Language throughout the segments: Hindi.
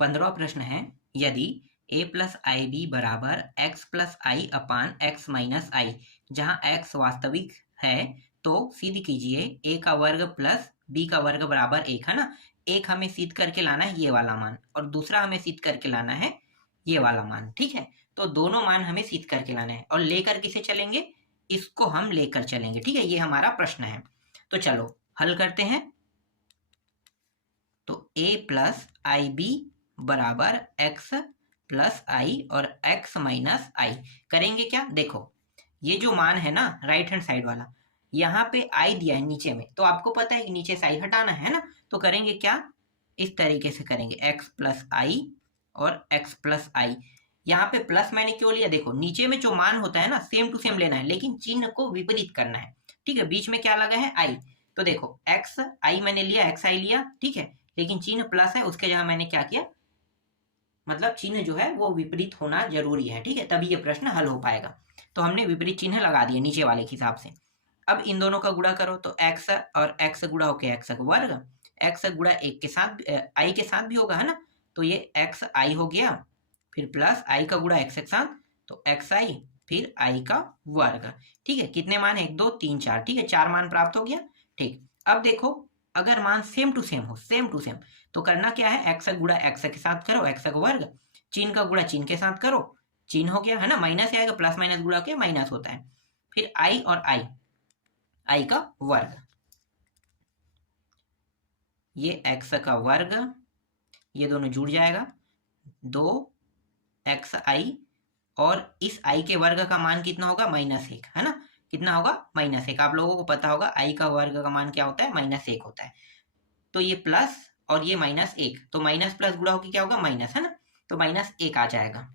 15वां प्रश्न है, यदि a प्लस आई बी बराबर x प्लस आई अपान एक्स माइनस आई, जहाँ x वास्तविक है, तो सिद्ध कीजिए a का वर्ग प्लस b का वर्ग बराबर 1, है ना। एक हमें सिद्ध करके लाना है ये वाला मान, और दूसरा हमें सिद्ध करके लाना है ये वाला मान, ठीक है। तो दोनों मान हमें सिद्ध करके लाना है, और लेकर किसे चलेंगे, इसको हम लेकर चलेंगे, ठीक है। ये हमारा प्रश्न है। तो चलो हल करते हैं। तो a प्लस आई बी बराबर x प्लस आई और x माइनस आई। करेंगे क्या, देखो ये जो मान है ना राइट हैंड साइड वाला, यहाँ पे i दिया है नीचे में, तो आपको पता है कि नीचे से i हटाना है ना। तो करेंगे क्या, इस तरीके से करेंगे x प्लस आई और x प्लस आई। यहाँ पे प्लस मैंने क्यों लिया, देखो नीचे में जो मान होता है ना सेम टू सेम लेना है, लेकिन चिन्ह को विपरीत करना है, ठीक है। बीच में क्या लगा है, i। तो देखो x i मैंने लिया, x i लिया, ठीक है, लेकिन चिन्ह प्लस है, उसके जगह मैंने क्या किया, मतलब चिन्ह जो है वो विपरीत होना जरूरी है, ठीक है, तभी ये प्रश्न हल हो पाएगा। तो हमने विपरीत चिन्ह लगा दिए नीचे वाले के हिसाब से। अब इन दोनों का गुणा करो, तो x और x गुणा होके x का वर्ग, x गुणा एक के साथ i के साथ भी होगा, है ना। तो ये x i हो गया, फिर प्लस i का गुणा x के साथ, तो x i, फिर i का वर्ग, ठीक है। कितने मान है, 1 2 3 4, ठीक है, 4 मान प्राप्त हो गया, ठीक। अब देखो अगर मान सेम टू सेम हो, सेम टू सेम, तो करना क्या है, x गुणा x के साथ करो, x का वर्ग, चिन्ह का गुणा चिन्ह के साथ करो, चिन्ह हो गया, है ना, माइनस आएगा, प्लस माइनस गुणा के माइनस होता है, फिर i और i का वर्ग, ये x का वर्ग, ये दोनों जुड़ जाएगा, 2xi, और इस i के वर्ग का मान कितना होगा, -1, है ना। कितना होगा, -1। आप लोगों को पता होगा i का वर्ग का मान क्या होता है, -1 होता है। तो ये प्लस और ये -1, तो माइनस प्लस गुणा होकर क्या होगा, माइनस, है ना। तो -1 आ जाएगा,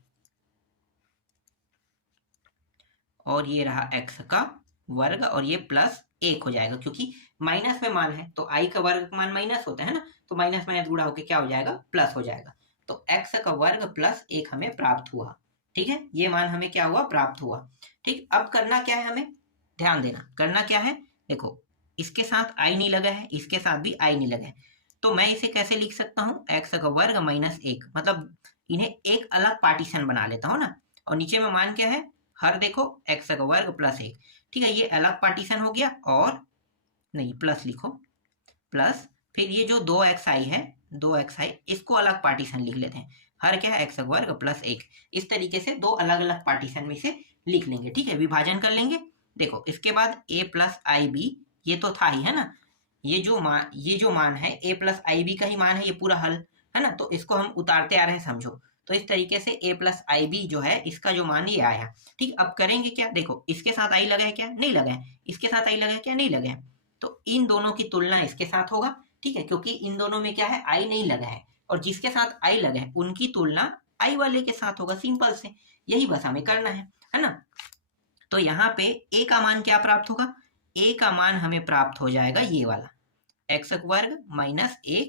और ये रहा x का वर्ग, और ये +1 हो जाएगा, क्योंकि माइनस में मान है तो i का वर्ग का मान माइनस होता है ना, तो माइनस माइनस गुणा होकर क्या हो जाएगा, प्लस हो जाएगा। तो x का वर्ग +1 हमें प्राप्त हुआ, ठीक है, ये मान हमें क्या हुआ, प्राप्त हुआ, ठीक। अब करना क्या है, हमें ध्यान देना, करना क्या है, देखो इसके साथ i नहीं लगा है, इसके साथ भी i नहीं लगा है, तो मैं इसे कैसे लिख सकता हूँ, x का वर्ग -1, मतलब इन्हें एक अलग पार्टीशन बना लेता हूँ ना, और नीचे में मान क्या है, हर देखो x का वर्ग +1, ठीक है, ये अलग पार्टीशन हो गया, और नहीं प्लस लिखो, प्लस फिर ये जो 2xi है, 2xi, इसको अलग पार्टीशन लिख लेते हैं, हर क्या है, x का वर्ग +1। इस तरीके से दो अलग अलग पार्टीशन में से लिख लेंगे, ठीक है, विभाजन कर लेंगे। देखो इसके बाद a प्लस आई बी, ये तो था ही, है ना, ये जो मान है a प्लस आई बी का ही मान है, ये पूरा हल है ना, तो इसको हम उतारते आ रहे हैं, समझो। तो इस तरीके से a प्लस आई बी जो है, इसका जो मान ये आया, ठीक। अब करेंगे क्या, देखो इसके साथ आई लगा है क्या, नहीं लगा है, इसके साथ आई लगा है क्या, नहीं लगा है, तो इन दोनों की तुलना इसके साथ होगा, ठीक है, क्योंकि इन दोनों में क्या है, आई नहीं लगा है, और जिसके साथ आई लगा है उनकी तुलना आई वाले के साथ होगा, सिंपल से, यही बस हमें करना है ना। तो यहाँ पे a का मान क्या प्राप्त होगा, a का मान हमें प्राप्त हो जाएगा ये वाला, x वर्ग -1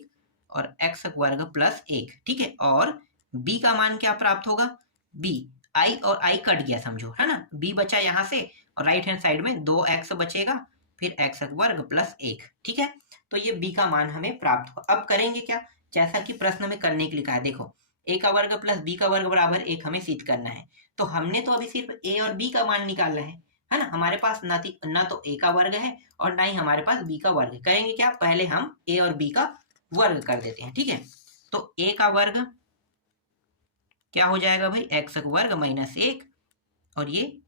और x वर्ग +1, ठीक है। और b का मान क्या प्राप्त होगा, b, i और i कट गया समझो, है ना, b बचा यहाँ से, और राइट हैंड साइड में 2x बचेगा, फिर x वर्ग +1, ठीक है। तो ये b का मान हमें प्राप्त हुआ। अब करेंगे क्या, जैसा कि प्रश्न में करने के लिए कहा है, देखो a का वर्ग प्लस b का वर्ग बराबर 1 हमें सिद्ध करना है, तो हमने तो अभी सिर्फ a और b का मान निकालना है ना, हमारे पास ना तो a का वर्ग है और ना ही हमारे पास b का वर्ग है। करेंगे क्या, पहले हम a और b का वर्ग कर देते हैं, ठीक है। तो a का वर्ग क्या हो जाएगा भाई, x वर्ग -1, और ये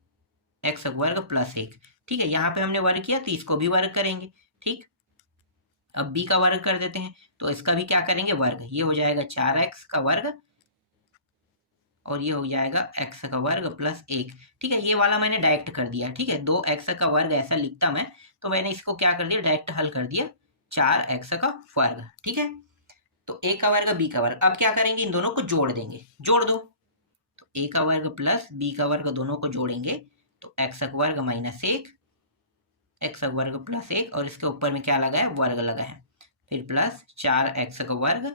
x वर्ग +1, ठीक है। यहाँ पे हमने वर्ग किया तो इसको भी वर्ग करेंगे, ठीक। अब b का वर्ग कर देते हैं, तो इसका भी क्या करेंगे, वर्ग, ये हो जाएगा 4x का वर्ग, और ये हो जाएगा x का वर्ग +1, ठीक है। ये वाला मैंने डायरेक्ट कर दिया, ठीक है, 2x का वर्ग ऐसा लिखता मैं, तो मैंने इसको क्या कर दिया, डायरेक्ट हल कर दिया, 4x का वर्ग, ठीक है। तो a का वर्ग b का वर्ग, अब क्या करेंगे, इन दोनों को जोड़ देंगे, जोड़ दो, तो a का वर्ग प्लस b का वर्ग दोनों को जोड़ेंगे, तो x वर्ग -1, x वर्ग +1, और इसके ऊपर में क्या लगा है, वर्ग लगा है, फिर प्लस 4x का वर्ग,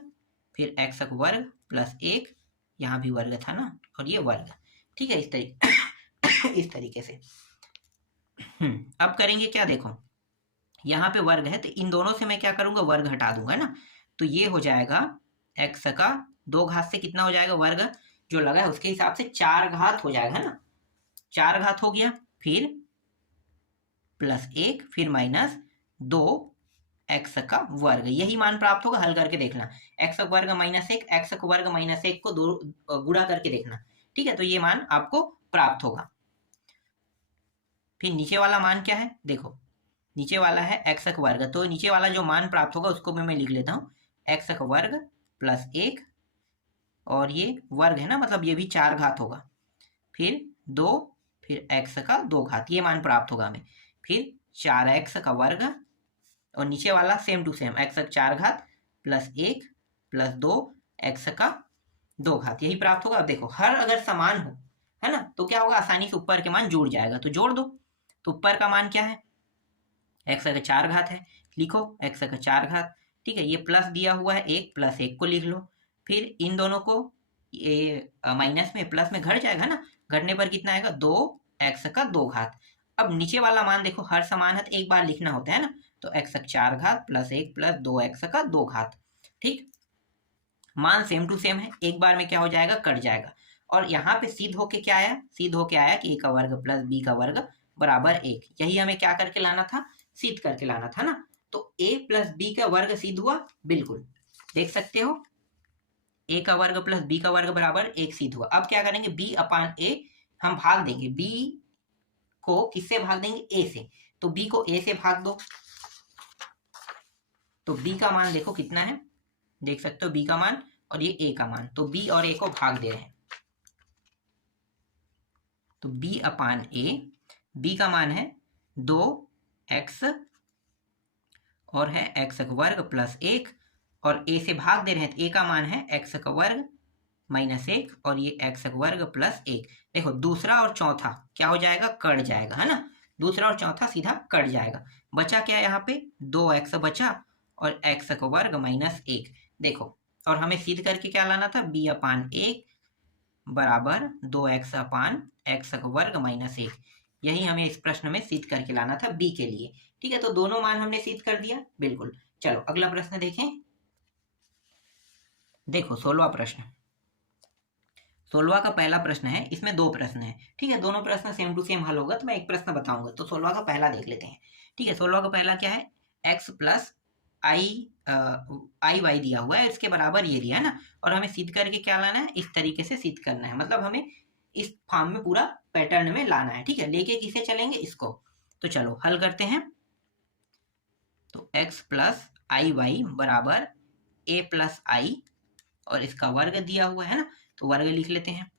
फिर x वर्ग +1, यहाँ भी वर्ग था ना, और ये वर्ग, ठीक है, इस तरीके से। अब करेंगे क्या, देखो यहाँ पे वर्ग है, तो इन दोनों से मैं क्या करूंगा, वर्ग हटा दूंगा ना, तो ये हो जाएगा x का 2 घात से कितना हो जाएगा, वर्ग जो लगा है उसके हिसाब से 4 घात हो जाएगा, है ना। 4 घात हो गया, फिर +1, फिर -2 एक्स का वर्ग, यही मान प्राप्त होगा। हल करके देखना, एक्स का वर्ग -1, एक्स का वर्ग -1 को दो गुणा करके देखना, ठीक है। तो ये मान आपको प्राप्त होगा। फिर नीचे वाला मान क्या है, देखो नीचे वाला है एक्स का वर्ग, तो नीचे वाला जो मान प्राप्त होगा उसको मैं लिख लेता हूँ, एक्स का वर्ग +1, और ये वर्ग है ना, मतलब ये भी 4 घात होगा, फिर 2, फिर एक्स का 2 घात, ये मान प्राप्त होगा हमें। फिर 4x का वर्ग, और नीचे वाला सेम टू सेम, एक्स का 4 घात +1 +2 एक्स का 2 घात, यही प्राप्त होगा। अब देखो हर अगर समान हो, है ना, तो क्या होगा, आसानी से ऊपर के मान जुड़ जाएगा, तो जोड़ दो। तो ऊपर का मान क्या है, एक्स का 4 घात है, लिखो एक्स का 4 घात, ठीक है। ये प्लस दिया हुआ है, 1 +1 को लिख लो, फिर इन दोनों को ये माइनस में प्लस में घट जाएगा ना, घटने पर कितना आएगा, 2x का 2 घात। अब नीचे वाला मान देखो हर समान है तो एक बार लिखना होता है ना, तो x का 4 घात +1 +2x का 2 घात, ठीक। मान सेम टू सेम है, एक बार में क्या हो जाएगा, कट जाएगा। और यहाँ पे सिद्ध होके क्या आया, सिद्ध होके आया कि a का वर्ग + b का वर्ग बराबर 1, यही हमें क्या करके लाना था, सिद्ध करके लाना था ना। तो a + b का वर्ग सिद्ध हुआ, बिल्कुल देख सकते हो, a का वर्ग + b का वर्ग बराबर 1 सिद्ध हुआ। अब क्या करेंगे, b/a हम भाग देंगे, b को किससे भाग देंगे, a से, तो b को a से भाग दो, तो b का मान देखो कितना है, देख सकते हो b का मान और ये a का मान, तो b और a को भाग दे रहे हैं, तो b/a, b का मान है 2x और है x का वर्ग +1, और a से भाग दे रहे हैं, तो a का मान है x का वर्ग -1 और ये x का वर्ग +1। देखो दूसरा और चौथा क्या हो जाएगा, कट जाएगा, है ना, दूसरा और चौथा सीधा कट जाएगा। बचा क्या यहाँ पे, 2x बचा और x का वर्ग -1। देखो और हमें सिद्ध करके क्या लाना था, b/a बराबर 2x/x का वर्ग -1, यही हमें इस प्रश्न में सिद्ध करके लाना था b के लिए, ठीक है। तो दोनों मान हमने सिद्ध कर दिया, बिल्कुल। चलो अगला प्रश्न देखें, देखो 16वां प्रश्न, 16वां का पहला प्रश्न है, इसमें 2 प्रश्न है, ठीक है। दोनों प्रश्न सेम टू सेम हल होगा, तो मैं एक प्रश्न बताऊंगा। तो 16वां का पहला देख लेते हैं, ठीक है। 16वां का पहला क्या है, x + i y दिया हुआ है, इसके बराबर ये दिया है ना, और हमें सिद्ध करके क्या लाना है, इस तरीके से सिद्ध करना है, मतलब हमें इस फॉर्म में पूरा पैटर्न में लाना है, ठीक है। लेके किसे चलेंगे, इसको। तो चलो हल करते हैं, तो x + iy बराबर a + i, और इसका वर्ग दिया हुआ है ना, तो वर्ग लिख लेते हैं,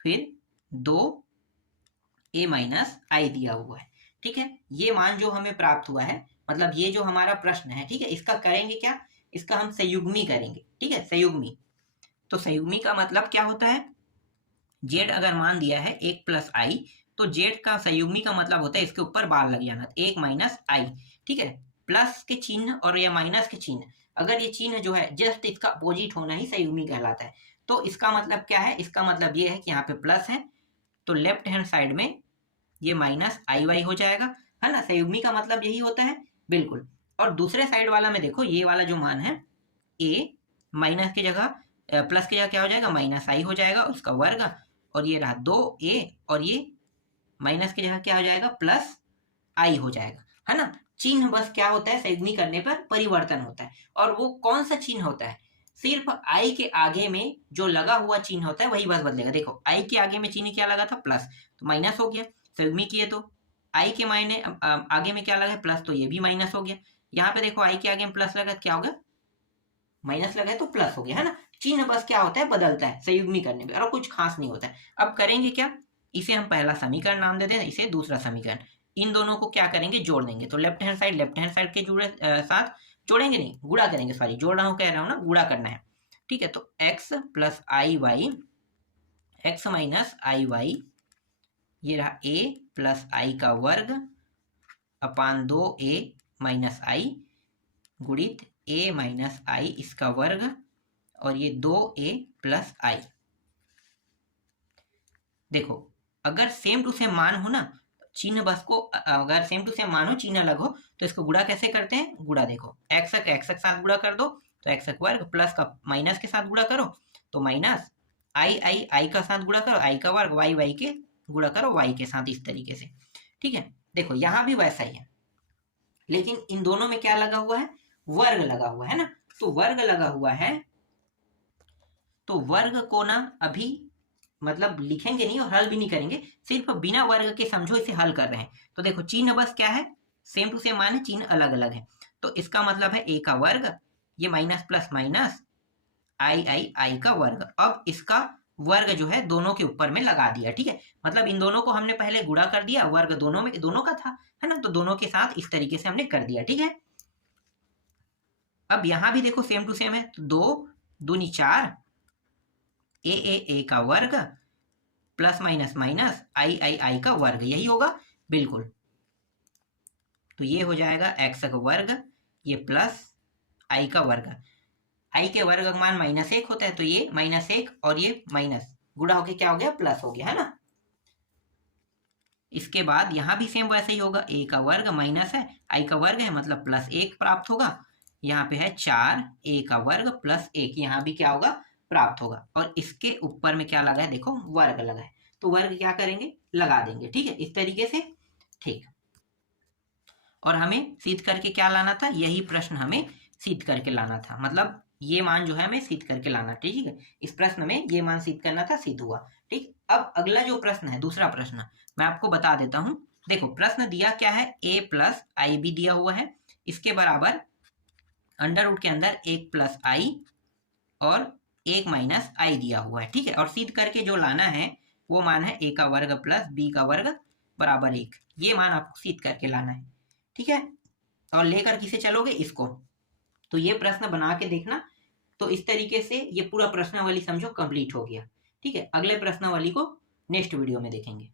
फिर 2a - i दिया हुआ है, ठीक है। ये मान जो हमें प्राप्त हुआ है, मतलब ये जो हमारा प्रश्न है, ठीक है, इसका करेंगे क्या, इसका हम संयुग्मी करेंगे, ठीक है, संयुग्मी। तो संयुग्मी का मतलब क्या होता है, z अगर मान दिया है 1 + i, तो z का संयुग्मी का मतलब होता है इसके ऊपर बार लग जाना, 1 - i, ठीक है। प्लस के चिन्ह और या माइनस के चिन्ह, अगर ये चिन्ह जो है जस्ट इसका अपोजिट होना ही संयुग्मी कहलाता है। तो इसका मतलब क्या है, इसका मतलब ये है कि यहाँ पे प्लस है, तो लेफ्ट हैंड साइड में ये -iy हो जाएगा, है ना, संयुग्मी का मतलब यही होता है, बिल्कुल। और दूसरे साइड वाला में देखो, ये वाला जो मान है a माइनस की जगह प्लस की जगह क्या हो जाएगा, -i हो जाएगा, उसका वर्ग, और ये रहा 2a, और ये माइनस की जगह क्या हो जाएगा, +i हो जाएगा, है ना। चिन्ह बस क्या होता है, संयुग्मी करने पर परिवर्तन होता है, और वो कौन सा चिन्ह होता है, सिर्फ i के आगे में जो लगा हुआ चिन्ह होता है वही बस बदलेगा। देखो i के आगे में चिन्ह क्या लगा था, प्लस, तो माइनस हो गया, संयुग्मी किए तो i के मायने आगे में क्या लगा है, प्लस, तो ये भी माइनस हो गया। यहाँ पे देखो i के आगे में प्लस लगा, क्या हो गया, माइनस लगा है तो प्लस हो गया, है ना। चिन्ह बस क्या होता है, बदलता है संयुग्मी करने में, और कुछ खास नहीं होता है। अब करेंगे क्या, इसे हम पहला समीकरण नाम देते हैं, इसे दूसरा समीकरण, इन दोनों को क्या करेंगे, जोड़ देंगे। तो लेफ्ट हैंड साइड के जुड़े साथ जोड़ेंगे नहीं, गुणा करेंगे, सॉरी जोड़ रहा हूँ, कह रहा हूँ ना, गुणा करना है, ठीक है। तो x + iy, x - iy, ये रहा a + i का वर्ग अपान 2a - i गुणित a - i इसका वर्ग, और ये 2a + i। देखो अगर सेम टू सेम मान हो ना, चिन्ह बस को, अगर सेम टू सेम मान हो, चिन्ह अलग हो, तो इसको गुणा कैसे करते हैं, गुणा देखो x के साथ गुणा कर दो, तो x का वर्ग प्लस का माइनस के साथ गुणा करो, तो माइनस आई आई आई का साथ गुणा करो आई का वर्ग, वाई वाई के गुणा करो वाई के साथ, इस तरीके से। ठीक है, देखो यहां भी वैसा ही है, लेकिन इन दोनों में क्या लगा हुआ है, वर्ग लगा हुआ है ना। तो वर्ग लगा हुआ है, तो वर्ग को ना अभी मतलब लिखेंगे नहीं और हल भी नहीं करेंगे, सिर्फ बिना वर्ग के समझो इसे हल कर रहे हैं। तो देखो चिन्ह बस क्या है, सेम टू सेम मान है, चिन्ह अलग अलग है। तो इसका मतलब है a का वर्ग, ये माइनस प्लस माइनस आई आई आई का वर्ग। अब इसका वर्ग जो है दोनों के ऊपर में लगा दिया। ठीक है, मतलब इन दोनों को हमने पहले गुणा कर दिया, वर्ग दोनों में दोनों का था, है ना, तो दोनों के साथ इस तरीके से हमने कर दिया। ठीक है, अब यहां भी देखो सेम टू सेम है, तो 2 दूनी 4 ए का वर्ग प्लस माइनस माइनस आई आई आई का वर्ग, यही होगा बिल्कुल। तो ये हो जाएगा एक्स का वर्ग, ये प्लस आई का वर्ग, आई के वर्ग का मान -1 होता है, तो ये -1 और ये माइनस गुणा होके क्या हो गया, प्लस हो गया, है ना। इसके बाद यहां भी सेम वैसे ही होगा, ए का वर्ग माइनस है आई का वर्ग है, मतलब +1 प्राप्त होगा। यहाँ पे है 4 ए का वर्ग +1, यहाँ भी क्या होगा, प्राप्त होगा। और इसके ऊपर में क्या लगा है, देखो वर्ग लगा है, तो वर्ग क्या करेंगे, लगा देंगे। ठीक है, इस तरीके से। ठीक, और हमें सिद्ध करके क्या लाना था, यही प्रश्न हमें सिद्ध करके लाना था, मतलब ये मान जो है हमें सिद्ध करके लाना। ठीक है, इस प्रश्न में ये मान सिद्ध करना था, सिद्ध हुआ। ठीक, अब अगला जो प्रश्न है, दूसरा प्रश्न मैं आपको बता देता हूं। देखो प्रश्न दिया क्या है, a प्लस आई भी दिया हुआ है, इसके बराबर अंडर रूट के अंदर 1 प्लस आई और 1 माइनस आई दिया हुआ है। ठीक है, और सिद्ध करके जो लाना है वो मान है a का वर्ग प्लस b का वर्ग बराबर 1, ये मान आपको सिद्ध करके लाना है। ठीक है, और लेकर किसे चलोगे, इसको। तो ये प्रश्न बना के देखना, तो इस तरीके से ये पूरा प्रश्नावली समझो कंप्लीट हो गया। ठीक है, अगले प्रश्नावली को नेक्स्ट वीडियो में देखेंगे।